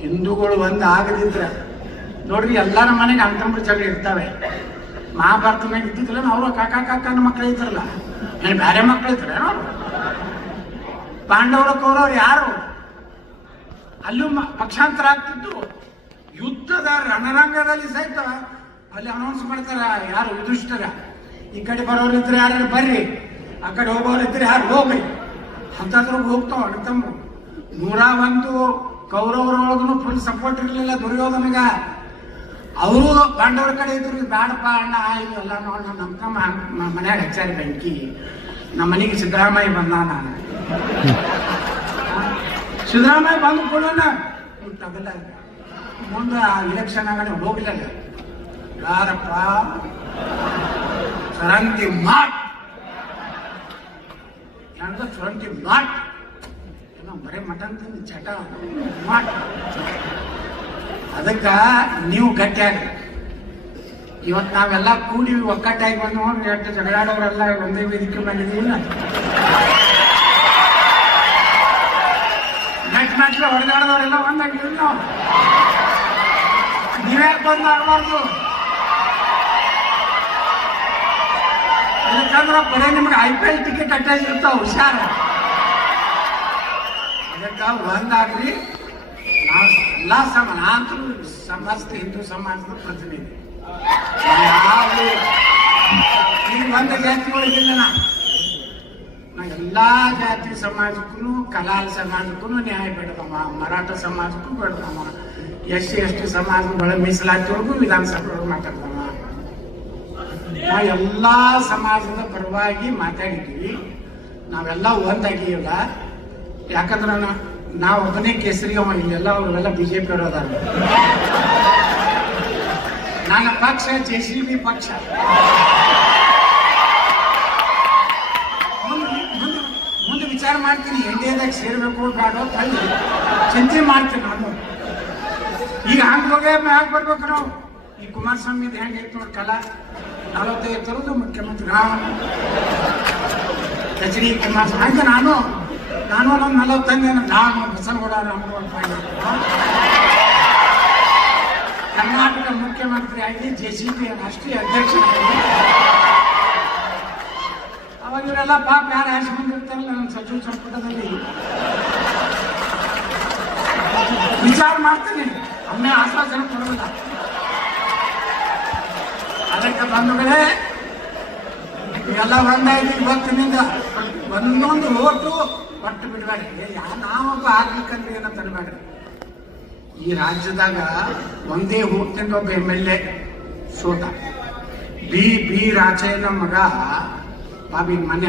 ಹಿಂದೂಗಳು ಒಂದು ಆಗದಿದ್ರೆ ನೋಡ್ರಿ ಎಲ್ಲರ ಮನೆಗೆ ಅಂತಂಬ್ರ ಜಗಳ ಇರ್ತಾವೆ. ಮಹಾಭಾರತನಾಗ ಇದ್ದಿದ್ದಿಲ್ಲ ಅವರು ಕಾಕನ ಮಕ್ಕಳು ಇದ್ರಲ್ಲ, ಏನು ಬೇರೆ ಮಕ್ಕಳು ಇದ್ರೆ ಪಾಂಡವರ ಕೌರವ್ರು ಯಾರು ಅಲ್ಲೂ ಪಕ್ಷಾಂತರ ಆಗ್ತಿದ್ದು. ಯುದ್ಧದ ರಣರಂಗದಲ್ಲಿ ಸಹಿತ ಅಲ್ಲಿ ಅನೌನ್ಸ್ ಮಾಡ್ತಾರ, ಯಾರು ಯುಧಿಷ್ಠಿರ ಈ ಕಡೆ ಬರೋರಿದ್ರೆ ಯಾರು ಬರ್ರಿ, ಆ ಕಡೆ ಹೋಗೋರಿದ್ರೆ ಯಾರು ಹೋಗ್ರಿ ಅಂತಂದ್ರು ಹೋಗ್ತಾವ ಅಣ್ತಂಬ್ರು. 101 ಕೌರವರೊಳಗೂ ಫುಲ್ ಸಪೋರ್ಟ್ ಇರಲಿಲ್ಲ ದುರ್ಯೋಧನಗ. ಅವರು ಪಾಂಡವರ ಕಡೆ ಇದ್ರು, ಬ್ಯಾಡಪ್ಪ ಅಣ್ಣ ಇವೆಲ್ಲ ನೋಡ ನಮ್ಮ ಮನ್ಯಾಗ ಹಚ್ಚಾರಿ ಬೆಂಕಿ, ನಮ್ಮ ಮನೆಗೆ ಸಿದ್ದರಾಮಯ್ಯ ಬಂದಾನ. ಸಿದ್ದರಾಮಯ್ಯ ಬಂದು ಕೊಡೋಣ ತಗಲ ಮುಂದೆ ಇಲೆಕ್ಷನ್ ಆಗ ಹೋಗ್ಲಿಲ್ಲ. ಯಾರಪ್ಪ ಚರಂತಿ ಮಾಟ್ ಚರಂತಿ ಮಾಟ್ ಏನೋ ಬರೇ ಮಟನ್ ತಿಂದು ಚಟ ಮಾಟ್. ಅದಕ್ಕ ನೀವು ಗಟ್ಟಿಯಾಗ್ರಿ. ಇವತ್ತು ನಾವೆಲ್ಲ ಕೂಡಿ ಒಕ್ಕಟ್ಟಾಗಿ ಬಂದು ನೋಡ್ರಿ, ಎಷ್ಟು ಜಗಳಾಡೋರೆಲ್ಲ ಒಂದೇ ವೇದಿಕೆ ಬಂದಿದ್ದೀವಿಲ್ಲ. ಮೆಟ್ಲೆ ಹೊಡೆದಾಡೋರೆಲ್ಲ ಒಂದಾಗಿಲ್ಲ. ನಾವು ನೀವ್ಯಾಕೆ ಬಂದಾಗಬಾರ್ದು? ಯಾಕಂದ್ರೆ ಬರೀ ನಿಮ್ಗೆ IPL ಟಿಕೆಟ್ ಅಟ್ಟಾಗಿರ್ತಾವ, ಹುಷಾರ. ಅದಕ್ಕ ಒಂದಾಗ್ರಿ. ನಾವು ಎಲ್ಲ ನಾನಂತೂ ಸಮಾಜದ ಹಿಂದೂ ಸಮಾಜದ ಪ್ರತಿನಿಧಿ. ಈಗ ಒಂದು ಜಾತಿಗಳಿಗಿಲ್ಲ, ನಾ ಎಲ್ಲಾ ಜಾತಿ ಸಮಾಜಕ್ಕೂ ಕಲಾಲ ಸಮಾಜಕ್ಕೂ ನ್ಯಾಯ ಬೇಡದಮ್ಮ, ಮರಾಠ ಸಮಾಜಕ್ಕೂ ಬೇಡದಮ್ಮ, SC/ST ಸಮಾಜಗಳ ಮೀಸಲಾತಿಯೊಳಗೂ ವಿಧಾನಸಭೆಯೊಳಗೆ ಮಾತಾಡ್ದಮ್ಮ. ನಾ ಎಲ್ಲಾ ಸಮಾಜದ ಪರವಾಗಿ ಮಾತಾಡಿದ್ವಿ. ನಾವೆಲ್ಲ ಒಂದಾಗಿಲ್ಲ. ಯಾಕಂದ್ರೆ ನಾವು ಒಬ್ಬನೇ ಕೇಸರಿ ಅವ, ಇಲ್ಲೆಲ್ಲ ಅವರೆಲ್ಲ BJP ಅವರು ಅದಾರ. ನನ್ನ ಪಕ್ಷ JCB ಪಕ್ಷ. ಮುಂದೆ ವಿಚಾರ ಮಾಡ್ತೀನಿ, NDAದಾಗ ಸೇರ್ಬೇಕು ಬೇಡ ಅಲ್ಲಿ ಚಿಂತೆ ಮಾಡ್ತೀನಿ ನಾನು. ಈಗ ಹಂಗೆ ಹೋಗಿ ಮ್ಯಾಗ ಬರ್ಬೇಕು ನಾವು. ಈ ಕುಮಾರಸ್ವಾಮಿ ಹೆಂಗೆ ಐತೆ ನೋಡಿ ಕಲಾ, 45 ತರದ್ದು ಮುಖ್ಯಮಂತ್ರಿ HD ಕುಮಾರಸ್ವಾಮಿ. ಹಂಗೆ ನಾನು ನಮ್ಮ 40 ನಾನು ಬಸನಗೌಡ ರಾಮಗೌಡ ಕರ್ನಾಟಕ ಮುಖ್ಯಮಂತ್ರಿ ಆಗಿ JCB ರಾಷ್ಟ್ರೀಯ ಅಧ್ಯಕ್ಷರಾಗಿ. ಅವಾಗ ಇವರೆಲ್ಲ ಪಾಪ ಯಾರು ಹಾಸ್ಕೊಂಡಿರ್ತಾರಲ್ಲ ನನ್ನ ಸಚಿವ ಸಂಪುಟದಲ್ಲಿ ವಿಚಾರ ಮಾಡ್ತೀನಿ, ಒಮ್ಮೆ ಆಶ್ವಾಸನೆ ಕೊಡೋದಿಲ್ಲ. ಅದಕ್ಕೆ ಬಂಧುಗಳೇ, ಇವೆಲ್ಲ ಒಂದಾಗಿ ಇವತ್ತಿನಿಂದ ಒಂದೊಂದು ಓಟು ಕೊಟ್ಟು ಬಿಡಬೇಡ್ರಿ. ನಾವೊಬ್ಬ ಆಗ್ಲಿಕ್ಕಂದ್ರೆ ಏನಂತ ಅನ್ಬೇಡ್ರಿ. ಈ ರಾಜ್ಯದಾಗ ಒಂದೇ ಹೋಗ್ತಿಂದ ಒಬ್ಬ MLA ಸೋತ, ಬಿ ರಾಚಯ್ಯನ ಮಗ ಬಾಬಿ ಮನೆ